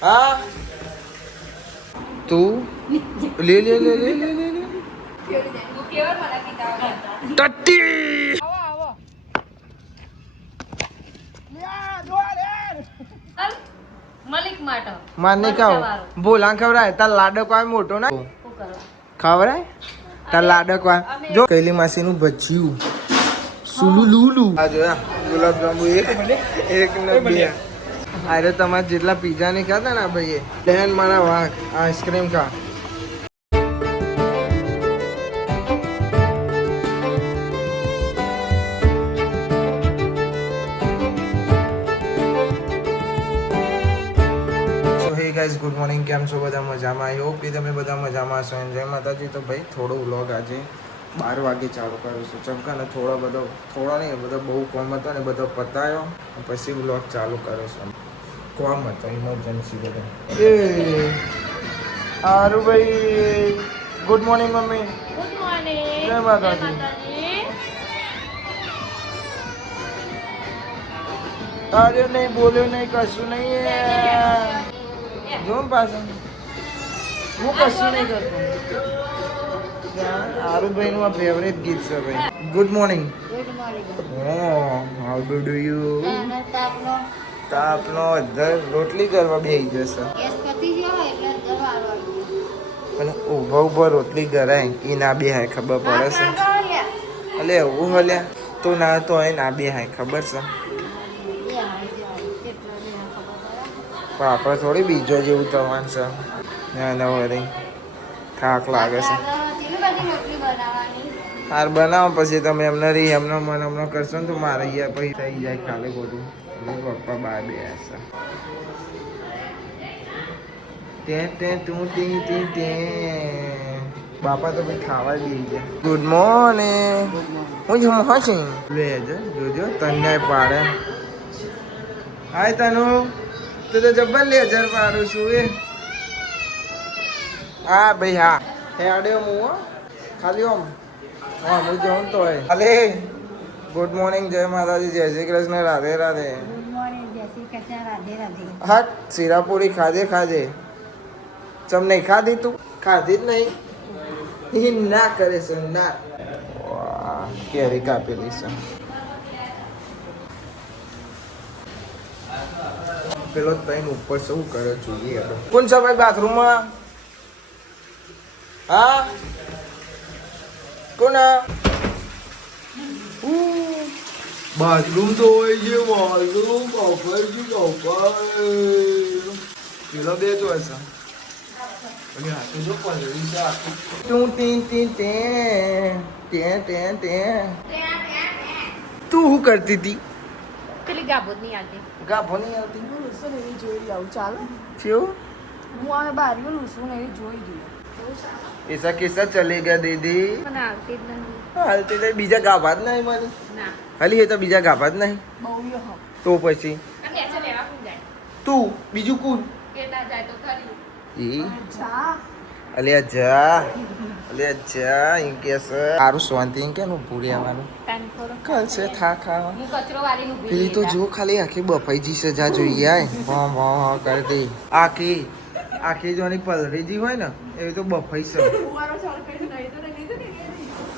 હા તું લે લે લે લે લે લે લે ટટ્ટી માને કહો બોલા ખવડાય તાર લાડક હોય મોટો ના ખવડાય તાર લાડક હોય જો કૈલી માસી નું ભજીયું સુલુ લુલુ આ જોયા ગુલાબજાંબુ એક ને બે અરે તમારે જેટલા પીઝા નહીં ખાતા ને ભાઈ બહેન મારા વાઘ આઈસ્ક્રીમ ખા ગાઈઝ ગુડ મોર્નિંગ કેમ છો બધા મજામાં આઈ હોપ કે તમે બધા મજામાં છો જય માતાજી તો ભાઈ થોડો વ્લોગ આજે 12 વાગે ચાલુ કરું છું ચમકા ને થોડો નહીં બધો બહુ કોમ હતો ને બધો પતાયો પછી વ્લોગ ચાલુ કર્યો છું કોમ હતો ઇમરજન્સી બધો એ હારું ભાઈ good morning mummy good morning જય માતાજી અરે નહીં બોલ્યો નહીં કશું નહીં જો પાછળ હું કશું નહીં કરતો આરુભાઈ નું આ ફેવરેટ ગીત છે ભાઈ good morning good morning how do you તાપનો રોટલી કરવા બેસી જશે ગેસ પતી ગયો એટલે દવા આવવાની અને ઊભો રોટલી કરાય એ ના બેહાય ખબર પડે છે એટલે એવું હલ્યા તો ના તો એ ના બેહાય ખબર છે પણ આપણે થોડી બીજો જેવું થવાનું છે ના વળી થાક લાગે છે હાર બનાવો પછી તમે એમને રહી એમનો મન એમનો કરશો ને તો મારે અહીંયા પછી થઈ જાય ખાલી બધું પપ્પા બહાર બે હશે તે તું તે બાપા તો ભાઈ ખાવા દઈ ગયા ગુડ મોર્નિંગ હું જ હસી લે જોજો તને પાડે હાય તનુ તો જબ્બર લેજર પાડું છું એ હા ભાઈ હા હેડ્યો હું ખાલી ઓમ હા હું જાઉં તો અલે ગુડ મોર્નિંગ જય માતાજી જય શ્રી કૃષ્ણ રાધે રાધે ગુડ મોર્નિંગ જય શ્રી કૃષ્ણ રાધે રાધે હા શીરાપુરી ખાજે ચમ નહીં ખાધી તું ખાધી જ નહીં એ ના કરે છે ના કેરી કાપેલી છે પેલો તૈન ઉપર શું કરે જોઈએ કોણ છે ભાઈ બાથરૂમમાં હા કોણ બાથરૂમ તો હોય છે બાથરૂમ પેલો બે જો હશે તું તું શું કરતી હતી પેલી ગાબો નહીં આવતી ગાભો નહીં આવતી લૂસું એવી જોઈ લઉં ચાલો કેવું હું આ બારીઓ લૂસું ને એવી જોઈ ગયું ऐसा कैसा चलेगा दीदी મને આવતી જ નહીં હાલતી નહીં બીજા ગાભા જ નહીં મને ના ખાલી એ તો બીજા ગાભા જ નહીં બહુ યો હો તો પછી અને એસે લેવા કોણ જાય તું બીજું કોણ કેતા જાય તો ખરી એ જા અલ્યા જા એમ કે છે સારું શાંતિ એમ કે નું ભૂલી આવવાનું કાન ખોરો કાલ છે થા ખાવા હું કચરો વાળીને ઊભી પેલી તો જો ખાલી આખી બફાઈજી છે જા જોઈએ આય ભમ ભમ કરતી આખી જોની પલરીજી હોય ને એવી તો બફાઈ છે મારો સોલ્વ કરી નહીં તો નહીં તો નહીં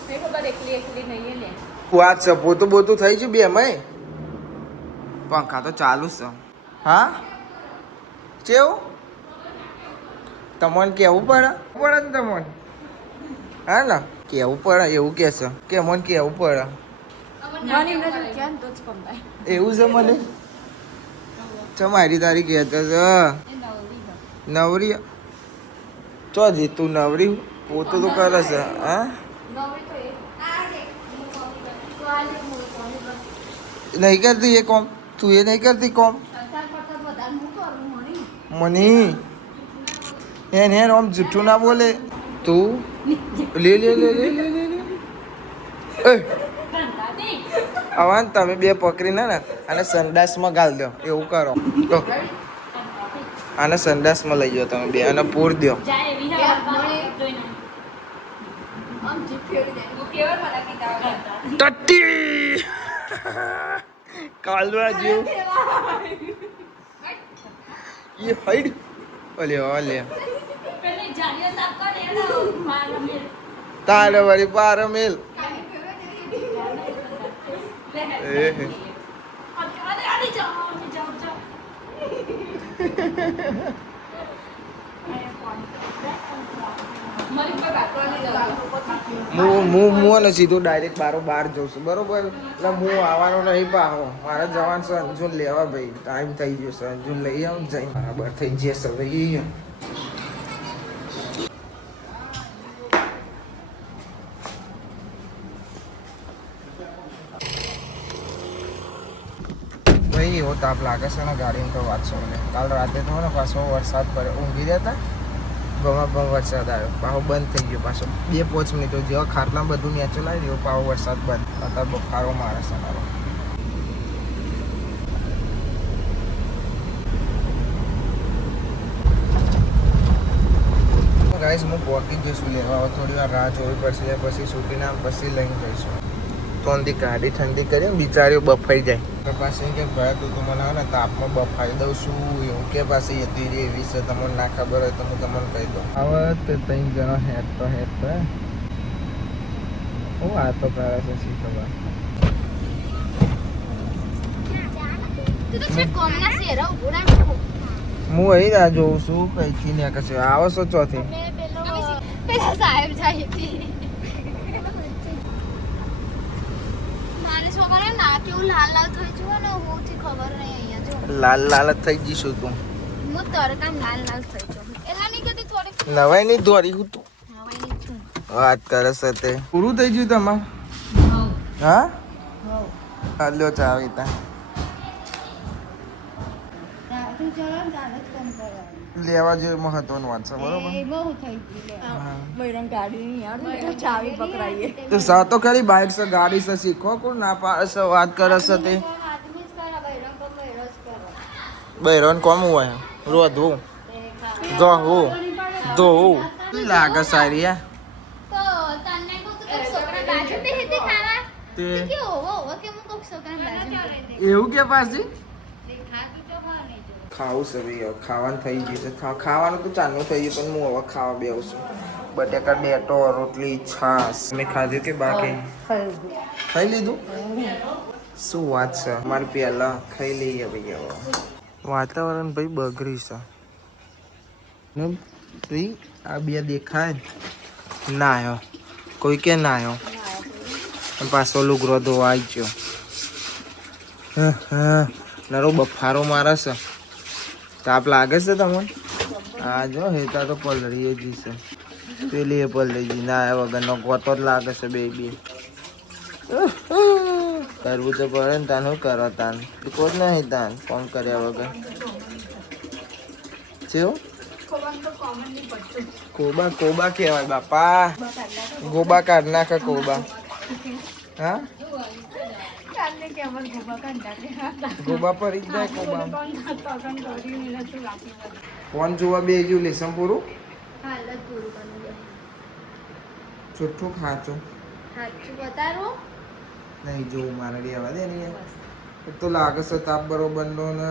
મેં ખબર એકલી નહીં લે વાત છે પોતું બોતું થઈ ગયું બે મય પંખા તો ચાલુ છે હા કેવું તમને કેવું પડે ને તમને હા ને કેવું પડે એવું કે છે કે મને કેવું પડે મને એમને જો ક્યાં તો જ કમાય એવું છે મને ચમારી તારી કહેતો છે નવરી ચો જી તું નવરી પોતું તો કરે છે હા નહીં કરતી એ કોમ તું એ નહીં કરતી કોમ મની એને આમ જૂઠું ના બોલે તું લે લે લે લે લે લે એ આવાન તમે બે પકડીને ને અને સંડાસમાં ગાલ દો એવું કરો તો આને સંડાસમાં લઈ જાઓ તમે બે અને પૂર દો જાય એવી ના જોઈને આમ જીપ ફેરી દે હું કેવર મને કીધા ટટ્ટી કાલવા જેવું એ હાઈડ ઓલે તારે વળી બાર મેલ હું ને સીધું ડાયરેક્ટ બાર જઉં છું બરોબર એટલે હું આવવાનો નહીં પાહો મારે જવાનું છે અંજુન લેવા ભાઈ ટાઈમ થઈ ગયો છે અંજુન લઈ આવું જઈ બરાબર થઈ જશે ભાઈ ભાઈ એવો તાપ લાગે છે ને ગાડીમાં તો વાંચો ને કાલ રાતે તો ને પાછો વરસાદ પડ્યો ઊંઘી રહ્યા હતા બમ વરસાદ આવ્યો પાછો બંધ થઈ ગયો પાછો 2-5 મિનિટો જેવા ખાટલા બધું નેચો લાવી રહ્યો પાછો વરસાદ બંધ અત્યારે બફારો મારે છે મારો ગાઈસ હું પહોંચી જઈશું લેવા થોડી વાર રાહ જોવી પડશે પછી છૂટીને આમ પછી લઈને જઈશું તોંધી ગાડી ઠંડી કરી બિચારીઓ બફાઈ જાય પાછી કે ભાઈ તું તો મને ને તાપમાં બફાઈ દઉં છું એવું કે પાછી હતી એવી છે તમને ના ખબર હોય તો હું તમને કહી દઉં હવે તે 3 જણા હેડ તો હું આ તો કરે છે શી ખબર હું અહીં રાહ જોઉં છું કઈથી ને કશે આવો છો ચોથી પેલા સાહેબ જાય હતી લાલ જ થઈ જઈશું તું નવાઈ નહીં દોરી હું તું વાત કરે છે તે પૂરું થઈ ગયું તમારે હા હાલ્યો ચાવી તા લેવા જેવું મહત્વનું વાત છે બરોબર તો સા તો ખરી બાઇક છે ગાડી છે શીખો કોણ ના પાડે છે વાત કરે છે તે બૈરોન કોમ હોય રોધવું ગહું ધોવું લાગે સારી આ એવું કે પાછી ખાવું છે ભાઈ ખાવાનું થઈ ગયું છે ખાવાનું તો ચાલુ થઈ ગયું પણ હું હવે ખાવા બેવું છું બટેકા બેટો રોટલી છાશ મેં ખાધું કે બાકી ખાઈ લીધું શું વાત છે મારે પહેલા ખાઈ લઈએ ભાઈ હવે વાતાવરણ ભાઈ બગડી છે ભાઈ આ બે દેખાય ના આવ્યો કોઈ કે ના આવ્યો પાછો લુગરો ધોવાઈ ગયો નરો બફારો મારે છે તાપ લાગે છે તમને આ જો હેતા તો પલળીએ જ છે પેલી એ પલળી ગઈ ના વગરનો ગોતો જ લાગે છે બે કરવું તો પડે ને તાનું કરો તાન કોઈ નહીં તાન ફોન કર્યા વગર કેવું કોબા કહેવાય બાપા ગોબા કાઢ નાખે કોબા હા ગોબા પર જ જાય કોબા ફોન જોવા બે ગયું લેસન પૂરું છૂટું ખાચું નહીં જોવું મારે રહેવા દે ને તો લાગે છે તાપ બરોબર નો ને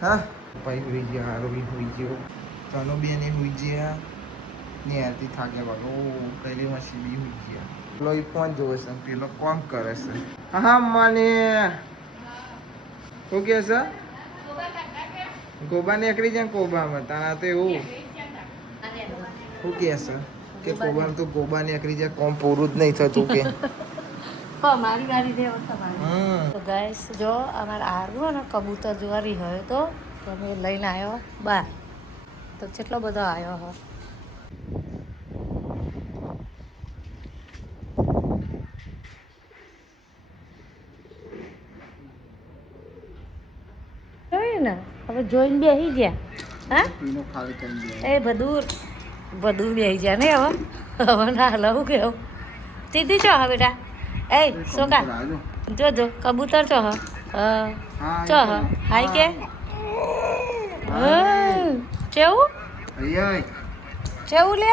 હા ભાઈ હોઈ ગયા હારો બી હોઈ ગયો તનો બે ને હોઈ ગયા ને આરતી થાક્યા વાળો પહેલી મસી બી હોઈ ગયા પેલો એ ફોન જોવે છે પેલો કોમ કરે છે હા મને શું કે છે ગોબા નીકળી જાય કોબામાં તારા તો એવું શું કે છે કે કોબામાં તો ગોબા નીકળી જાય કોમ પૂરું જ નહીં થતું કે મારી ગાડી દેવો તમારે તો ગાઈસ જો અમારે આરું ને કબૂતર જોવા રહ્યો તો અમે લઈને આવ્યો બાર તો કેટલો બધો આવ્યો હો ને હવે જોઈને બેસી ગયા હા એ બધું બેસી ગયા ને હવે ના હલાવું કેવું સીધી છો હા બેટા એ સોકા જોજો કબૂતર છો ચો હાઈ કે કેવું લે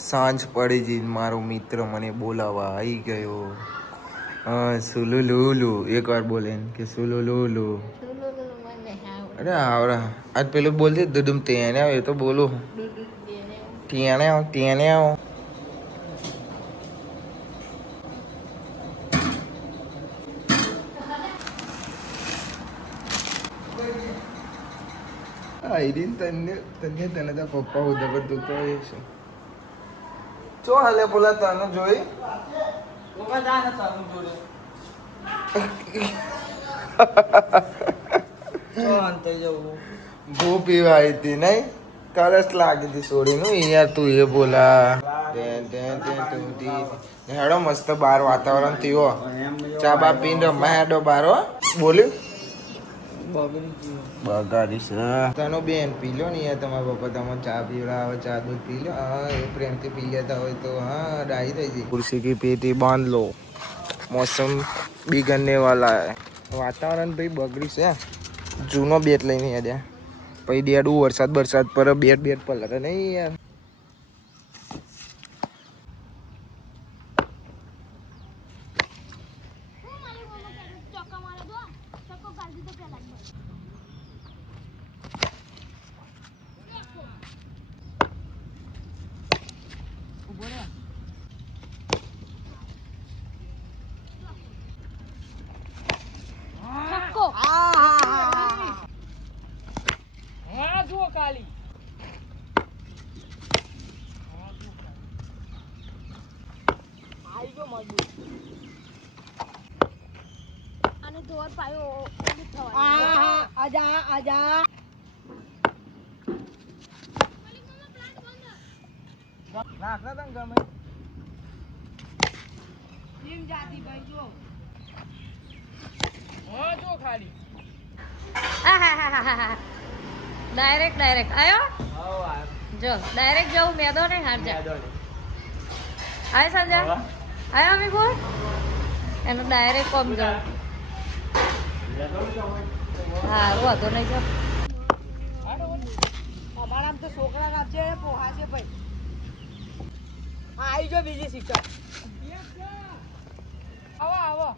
સાંજ પડી જી મારો મિત્ર મને બોલાવા આવી ગયો હા સુલુલુલુ એકવાર બોલે કે સુલુલુલુ અરે આવરા આજ પેલું બોલતી દુડુમ તેને આવ એ તો બોલું તેને આવ આઈરીન તને તો પપ્પા ઉધર પર દુખતો હોય છે ચો હાલે બોલા તને જોઈ ભૂ પીવા આવી હતી નહીં તરસ લાગી હતી છોડીનું યાર તું એ બોલા હેડો મસ્ત બાર વાતાવરણ થયો ચા બા પીને રમવા હેડો બાર બોલ્યું બગાડીશ તનો બેન પી લો ને યાર તમારા પપ્પા તમને ચા પીવડાવે ચા દૂધ પી લો હા એ પ્રેમથી પી લેતા હોય તો હા ડાઈ થઈ ગઈ कुर्सी की पेटी बांध लो मौसम बिगड़ने वाला है वातावरण भाई बगड़ी છે જૂનો બેટ લઈને યાર પછી ડેડું વરસાદ પર બેટ પલરે નહીં યાર ડાયરેક્ટ આયો જો ડાયરેક્ટ જાઉં મેદો ને હાર જા આય સંજા આયો અમે બોલ એનો ડાયરેક્ટ કોમ જાઉં હા વાંધો નહીં જો અમારા આમ તો છોકરા રાખશે પોહા છે ભાઈ હા આવી જો બીજી શિક્ષક આવો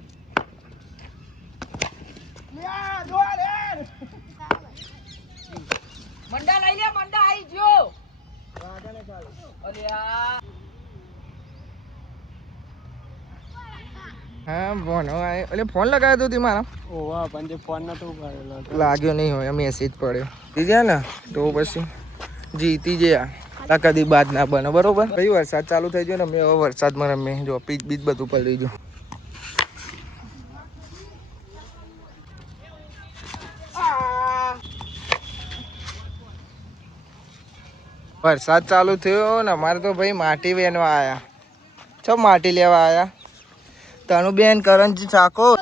મંડા લઈ લે મંડા આવી ગયો હા ફોન એટલે ફોન લગાવ્યો હતો મારા ઓવા પણ જે ફોન નતો કરેલો લાગ્યો નહીં હોય મેસેજ પડ્યો જીત્યા ને તો પછી જીતી ગયા આ કદી બાદ ના બને બરોબર ભાઈ વરસાદ ચાલુ થઈ ગયો ને અમે હવે વરસાદમાં રમે જો પીચ બીચ બધું પલળી ગયું વરસાદ ચાલુ થયો ને અમારે તો ભાઈ માટી વેનવા આયા છો માટી લેવા આયા તનુ બેન કરણજી ચાકો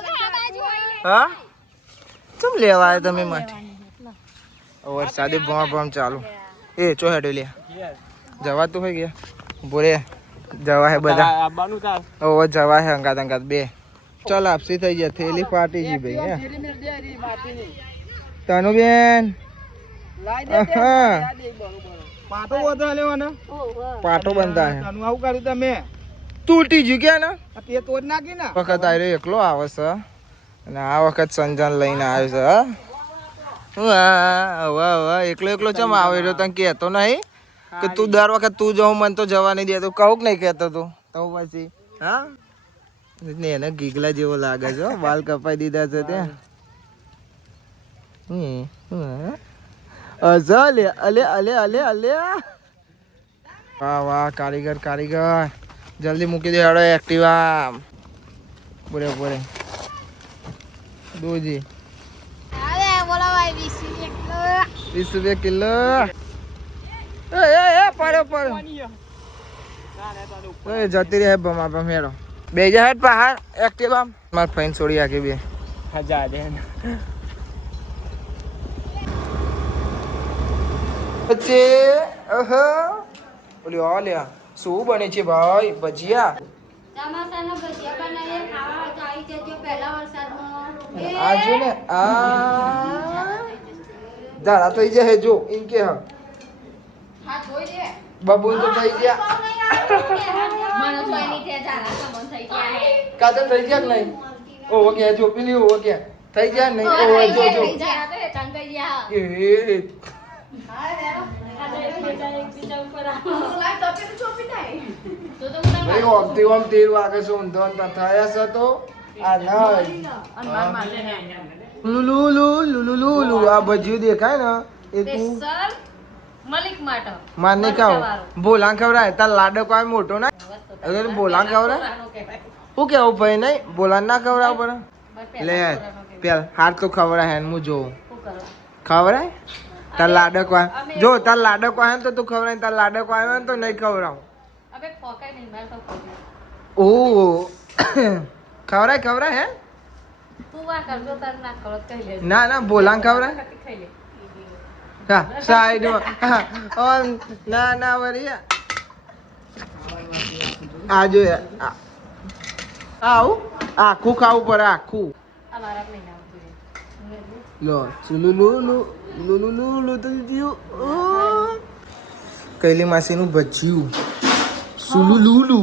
હા ચમ લેવા આવ્યા તમે માટી વરસાદે ભમ ચાલુ એ ચો હેડો લે જવાતું હોય ગયા બોરે જવા હે બધા ઓ જવા હે અંગાત બે ચાલ આપસી થઈ ગયા થેલી ફાટી ગઈ ભાઈ તનુ બેન પાટો વધા લેવાનો પાટો બંધા હે તનું આવું કર્યું તમે તૂટી ગયું ક્યાં ને તે તોડ નાખી ને વખત આયરો એકલો આવે છે અને આ વખત સંજાન લઈને આવ્યો છે વાહ એકલો ચમ આવ્યો તને કહેતો નહીં કે તું દર વખત તું જવું મને તો જવા નહીં દે તું કહું નહીં કહેતો તું તો પછી હા એને ગીગલા જેવો લાગે છે વાલ કપાઈ દીધા છે ત્યાં અલે વાહ કારીગર જલ્દી મૂકી દે હેડો એક્ટિવા બોલે દોજી 20 રૂપિયા કિલો પડ્યો જતી રહે બમા મેળો બે જા હેડ પહાડ એક્ટિવા માર ફ્રેન્ડ છોડી આખી બે હજા દે પછી ઓલી આ લ્યા શું બને છે ભાઈ ભજીયા ટમાટાના ભજીયા બનાવીએ ખાવા હોય તો આવી જજો પહેલા વરસાદમાં આ જો ને આ ધારા થઈ જાય જો ઇન કે હા જોઈ લે બબુ તો થઈ ગયા મને તો એની તે જારા સમન થઈ ગયા કાતર થઈ ગયા કે નહીં ઓવો કે જો પેલી ઓવો કે થઈ ગયા નહીં ઓય જો જો એ ભાઈ ઓમથી ઓમ 13 વાગે છે ઊંધો ને થયા છે તો આ લુલુલુલુલુલુલુ આ ભજીયું દેખાય ને એ તું મલિક માટે માને કહો બોલા ખવરાય તાર લાડો કોઈ મોટો ના અગર બોલા ખવરાય હું કેવું ભાઈ નહીં બોલા ના ખવરાવ પડે લે પેલ હાર તો ખવરાય હે હું જોઉં ખવરાય તાર લાડો કોઈ જો તાર લાડો કોઈ હે તો તું ખવરાય તાર લાડો કોઈ આવે તો નહીં ખવરાવ અબે ફોકાય નહીં માર તો ઓ ખવરાય ખવરાય હે તું વા કરજો તાર ના ખવત કહી લે ના ના બોલા ખવરાય ખાઈ લે હા સાઈડમાં ઓન ના ના વરિયા આ જો આવું આખું ખાવું પડે આખું અમારા નહીં આવતું લો સુલુલુલુ લુલુલુલુ તો જીયું કૈલી માસીનું ભજીયું સુલુલુલુ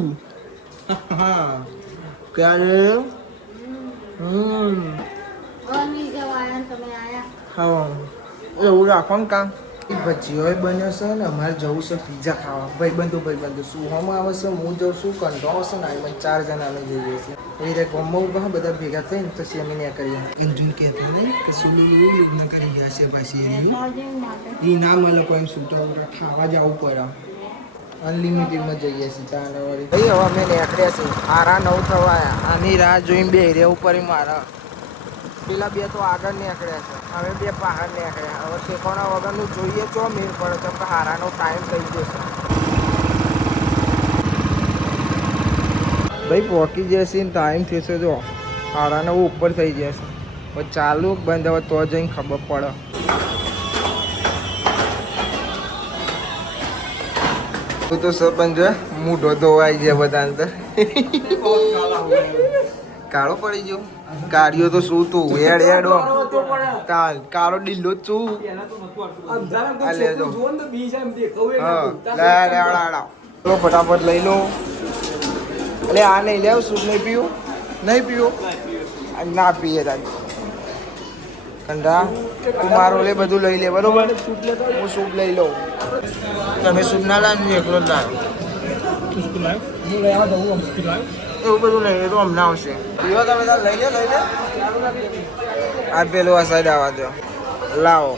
ક્યારે બની જવાય ને તમે આયા હા એવું રાખો ને કામ એ ભજીયો બન્યો છે ને અમારે જવું છે પીઝા ખાવા ભાઈબંધો શું હોમ આવે છે હું જઉં છું કંટો આવશે ને અમે 4 જણા અમે જઈએ છીએ એ રીતે ગમમાં બધા ભેગા થઈને પછી અમે ત્યાં કરીએ કંજુન કહેતા નહીં કે સુલુલુલુ લગ્ન કરી ગયા છે પાછી એ ના મળે કોઈ છૂટો ખાવા જવું પડે અનલિમિટેડમાં જઈએ છીએ તાનવાળી ભાઈ હવે અમે નીકળ્યા છીએ 9:30 થવા આની રાહ જોઈને બે રહેવું પડે મારા પેલા બે તો આગળ નીકળ્યા છે હવે બે બહાર નીકળ્યા હવે ઠેકાણા વગરનું જોઈએ ચો મેળ પડે છે કે હારાનો ટાઈમ થઈ જશે ભાઈ પહોંચી જશે ને ટાઈમ થશે જો હારાનો ઉપર થઈ જશે હવે ચાલુ બંધ હવે તો જઈને ખબર પડે તો સરપંચ મૂઢો ધોવાઈ જાય બધા અંદર કાળો પડી ગયો કાળિયો તો શું તું એડ કાળો ડીલો જ છું ફટાફટ લઈ લો એટલે આ નહીં લેવ સૂપ નહીં પીવું ના પીએ તારી કંડા તું મારો લે બધું લઈ લે બરોબર હું સૂપ લઈ લઉં તમે સૂપ ના લાવ એકલો જ લાવ એવું બધું નહીં એ તો હમણાં આવશે પીવો તમે લઈ લે આ પેલું આ સાઈડ આવવા દો લાવો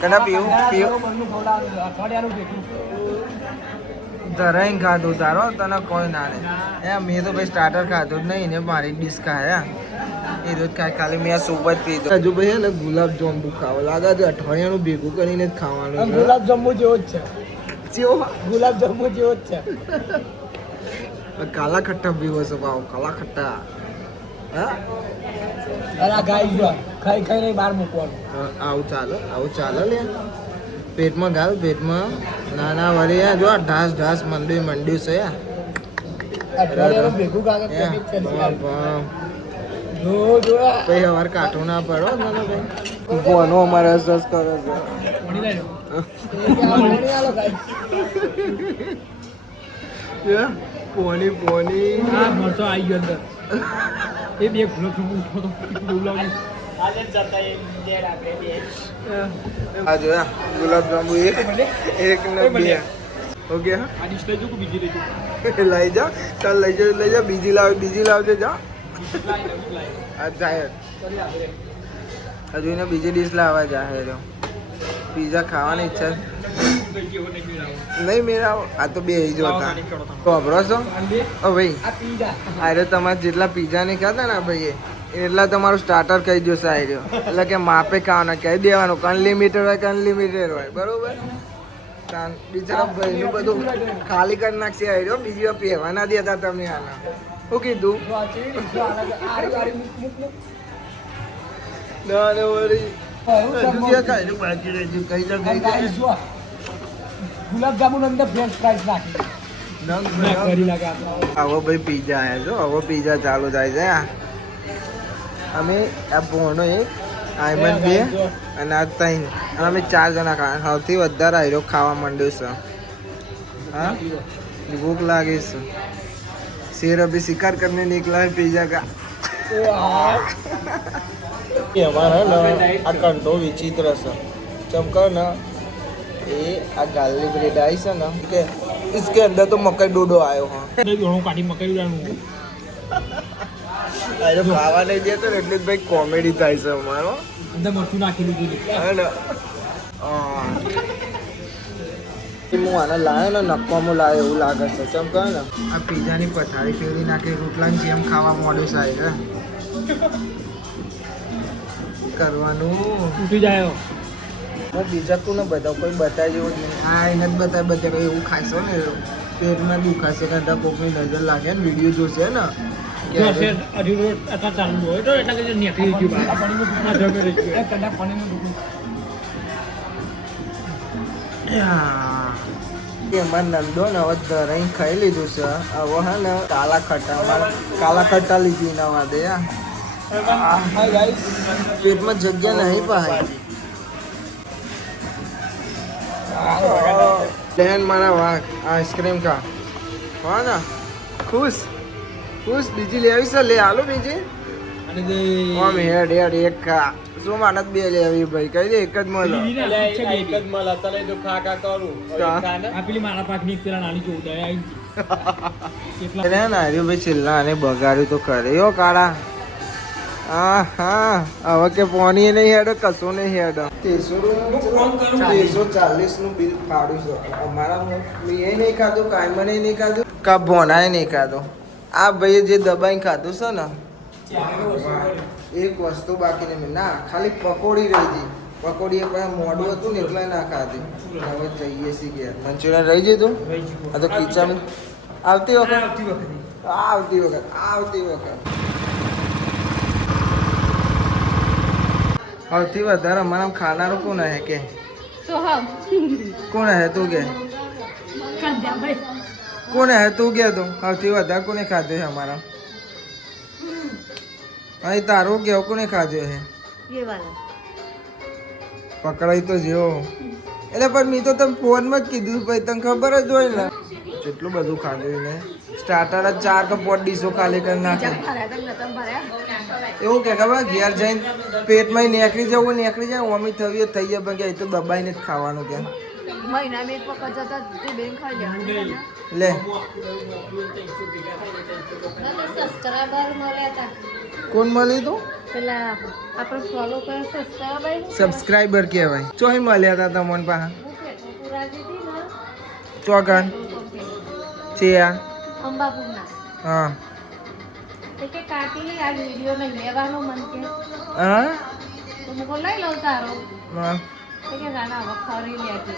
કના પીવું ધરાઈને ખાધું તારો તને કોઈ ના રે મેં તો ભાઈ સ્ટાર્ટર ખાધું જ નહીં ને મારી ડીશ ખાયા એ રોજ ખાલી મેં સૂપ જ પીધો હજુ ભાઈ એટલે ગુલાબ જાંબુ ખાવા લાગે છે અઠવાડિયાનું ભેગું કરીને જ ખાવાનું ગુલાબ જાંબુ જેવો જ છે ગુલાબ જાંબુ જેવો જ છે કાલા ખટ્ટા પીવો છે ભાવ કાલા ખટ્ટા હા અરે ગાઈ ગયો ખાઈ નહીં બહાર મૂકવાનું આવું ચાલે લે પેટમાં ગાલ પેટમાં નાના વળી જો ઢાસ મંડ્યું છે અઠવાડિયાનું ભેગું કાગળ ભાઈ અમારે કાઠું ના પડો નાનો ભાઈ બોનો અમારે રસ કરે છે પોની મરચો આવી ગયો અંદર એ બે આ જોયા ગુલાબ જાંબુ એક ને બે ઓકે લઈ જા ચાલ લઈ જા બીજી લાવજે જા જાહેર હજુ એને બીજી ડીશ લાવવા જાહેર પીઝા ખાવાની ઈચ્છા નહીં મેરા આ તો બે જ હતા તો અભરો છો ભાઈ અરે તમારે જેટલા પીઝા નહીં ખાતા ને ભાઈ એટલા તમારું સ્ટાર્ટર કહી દો સાહેબ એટલે કે માપે ખાવાના કહી દેવાનું અનલિમિટેડ હોય કે અનલિમિટેડ હોય બરોબર બિચારા ભાઈનું બધું ખાલી કરી નાખશે આવ્યો બીજી વાર પહેવા ના દેતા તમને આના શું કીધું ગુલાબ જામુન અંદર ફ્રેન્ચ ફ્રાઈઝ નાખી હવે ભાઈ પીઝા આવ્યા છો હવે પીઝા ચાલુ થાય છે અમે આ ભોણો એક આયમન બે અને આ 3 અને અમે 4 જણા ખાવા સૌથી વધારે આયરો ખાવા માંડ્યો છે હા भूख लागी है शेर अभी शिकार करने निकला है पिज्जा का અમારે ને આ કંટો વિચિત્ર છે ચમકા ને એ આ ગાર્લિક બ્રેડ આવી છે ને કે इसके अंदर तो मकई डोडो आयो हाँ ઘણું કાઢી મકાઈ ઉડાનું અરે ખાવા નહીં દે તો એટલે જ ભાઈ કોમેડી થાય છે અમારો અંદર મરચું નાખી દીધું હે ને હું આને લાવ્યો ને નક્કામાં લાવ્યો એવું લાગે છે ચમકા ને આ પીઝાની પથારી ફેરવી નાખી રોટલાની જેમ ખાવા મોડું સાહેબ કરવાનું તૂટી જાય હું બીજા કોને બતાવ કોઈ બતાવી જેવું જ નહીં આ એને જ બતાવે બધા એવું ખાશો ને પેટમાં દુખાશે કાંતા કોકની નજર લાગે ને વિડીયો જોશે ને અઢી રોડ અત્યારે ચાલુ હોય તો એટલા કે નીકળી ગયું બહાર જમે રહી ગયું કદાચ પાણીનું દુખું એમાં નંદો ને હવે ધરાઈ ખાઈ લીધું છે હવે હે ને કાલા ખટ્ટા લીધી ના વાદે પેટમાં જગ્યા નહીં પાય બહેન મારા વાઘ આઈસ્ક્રીમ કા હા ના ખુશ ખુશ બીજી લેવી છે લે આલો બીજી ઓમ હેડ હેડ એક ખા શું માનત બે લેવી ભાઈ કહી દે એક જ મળે એક જ મળે તને જો ખા ખા કરું આ પેલી મારા પાકની એક પેલા નાની ચોદ આવી એટલે ને આર્યો ભાઈ છેલ્લા અને બગાડ્યું તો કરે યો કાળા હા હા હવે કે પોની નહીં હેડો કશું નહીં હેડો 340 નું બિલ ફાડું છે અમારા મેં નહીં ખાધું કાયમને નહીં ખાધું કા ભોનાએ નહીં ખાધું આ ભાઈ જે દબાઈ ખાધું છે ને એક વસ્તુ બાકી નહીં ના ખાલી પકોડી રહી ગઈ પકોડી એ પણ મોડું હતું ને એટલે ના ખાધી હવે જઈએ છીએ ગયા મંચુરિયન રહી જતું આ તો કિચન આવતી વખત સૌથી વધારે અમારા ખાનારું કોણ હે કે કોણ હે તું કે કોણ હે તું કે તું સૌથી વધારે કોને ખાધું છે અમારા અહીં તારું કેવું કોને ખાધું છે પકડાઈ તો જેવો એટલે પણ મેં તો તમે ફોનમાં જ કીધું ભાઈ તને ખબર જ હોય ને કેટલું બધું ખાધું ને સ્ટાર્ટર જ 4 કે 5 ડીશો ખાલી કરી નાખે એવું કે ખબર ઘેર જઈને પેટમાં નીકળી જાય ઓમી થવી થઈ જાય પણ કે તો દબાઈને જ ખાવાનું કે લે કોણ મળી તું પેલા આપણે ફોલો કરે સબસ્ક્રાઇબર કહેવાય ચોહી મળ્યા હતા તમને પાસે ચોગન ચિયા અંબાપુરના હા કે કાકી આ વિડીયો ને લેવાનો મન કે હા તો મુકો લઈ લઉં તારો હા કે નાના હવે ખરી લે કે